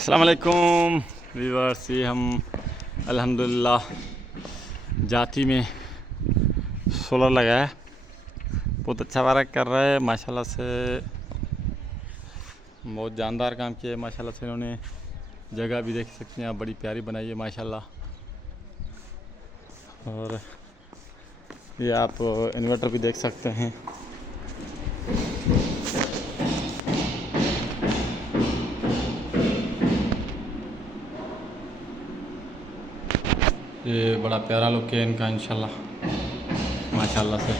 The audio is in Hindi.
अस्सलाम वालेकुम व्यूअर्स, ये हम अल्हम्दुलिल्लाह जाती में सोलर लगाया, बहुत अच्छा वर्क कर रहा है माशाल्लाह से। बहुत जानदार काम किया है माशाल्लाह से इन्होंने। जगह भी देख सकते हैं आप, बड़ी प्यारी बनाई है माशाल्लाह। और ये आप इन्वर्टर भी देख सकते हैं। ये बड़ा प्यारा लुक है इनका इंशाल्लाह माशाल्लाह से।